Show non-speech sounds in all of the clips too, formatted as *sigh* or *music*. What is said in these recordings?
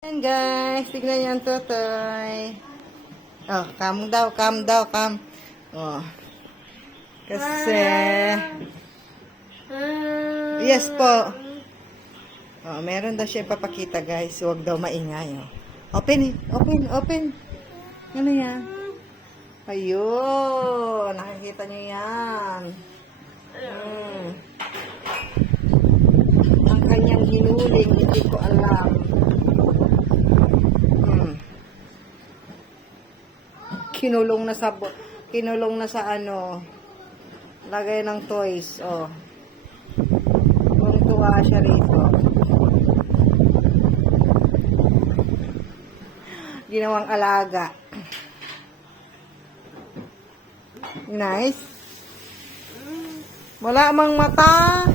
Ayan guys, tignan niyo ang tutoy. Oh, calm daw, calm daw, calm. Oh. Kasi, yes po. Oh, meron daw siya ipapakita guys. Huwag daw maingay. Oh. Open open, open. Ano yan? Ayun, nakikita niyo yan. Mm. Ang kanyang hinuling, hindi ko alam. Hmm. Kinulong na sa kinulong na sa ano lagay ng toys oh. Kung tuwa siya rito. Ginawang alaga. Nice. Wala mang mata.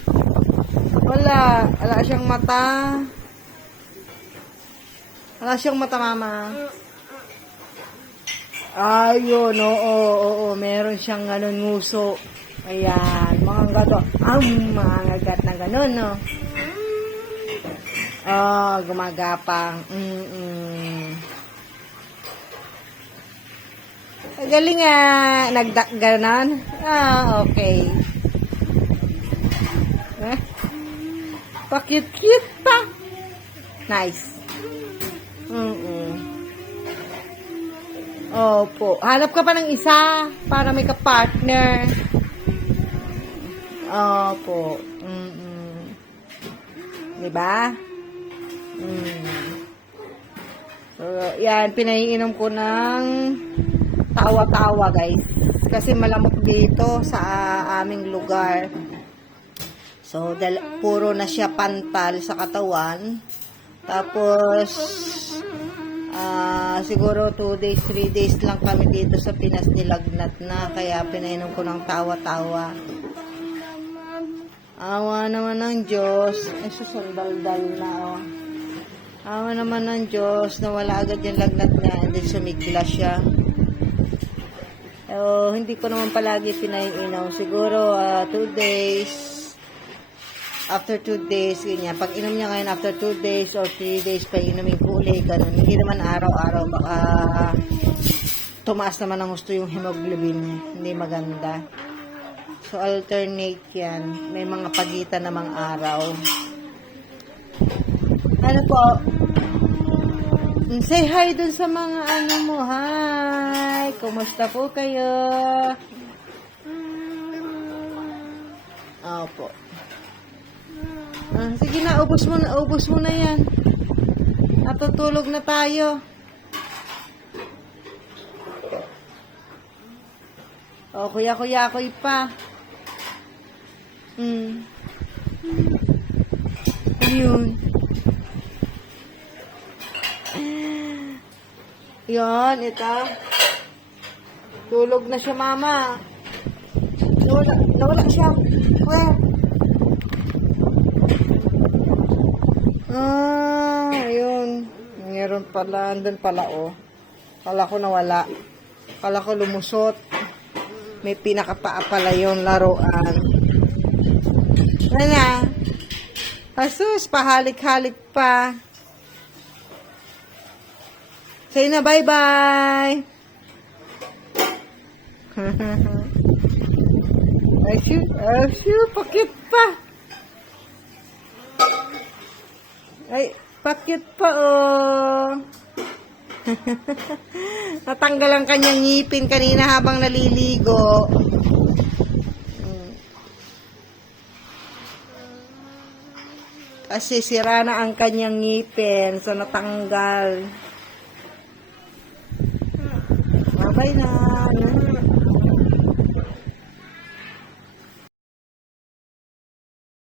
Wala. Wala siyang mata. Wala siyang mata, mama. Ayun, oo, oo, oo, meron siyang ano, nguso. Ayan, mga gato. Ang mga ngagat na gano'n, no? Oh, gumagapang. Mm-mm. Galing nga. Nagdak ganon? Ah, okay. Eh? Pa-cute-cute pa. Nice. Opo. Hanap ka pa ng isa para may ka-partner. Opo. Mm-mm. Diba? Mm. So, yan. Pinaiinom ko ng tawa-tawa, guys. Kasi malamok dito sa aming lugar. So, dal- puro na siya pantal sa katawan. Tapos, ah siguro 2 days, 3 days lang kami dito sa Pinas nilagnat na. Kaya pinainom ko ng tawa-tawa. Awa naman ng Diyos. Ay, susandal-dal na, oh. Awa naman ng Diyos na wala agad yung lagnat niya and then sumigla siya. Oh, hindi ko naman palagi pinaiinom. Siguro 2 days, after 2 days, ganyan. Pag inom niya ngayon after 2 days or 3 days pa inumin ko ulit, ganun. Hindi naman araw-araw, baka tumaas naman ang gusto yung hemoglobin niya. Hindi maganda. So, alternate yan. May mga pagitan namang araw. Ano po? Say hi dun sa mga ano mo. Hi! Kumusta po kayo? Opo. Ah, sige na, ubos mo na, ubos mo na yan. Natutulog na tayo. O, kuya, kuya, kuya pa. Hmm. Ayun. Yan, ito. Tulog na siya, mama. Nawala, nawala siya. Where? Ah, ayun. Meron pala, andun pala, oh. Kala ko nawala. Kala ko lumusot. May pinakapaa pala yun, laruan. Ano na? Asus, pahalik-halik pa. Say na bye-bye. *laughs* ay, shoot, pakit pa. Ay, pakit pa, oh. *laughs* Natanggal ang kanyang ngipin kanina habang naliligo. Kasi sira na ang kanyang ngipin, so natanggal. Bye-bye na.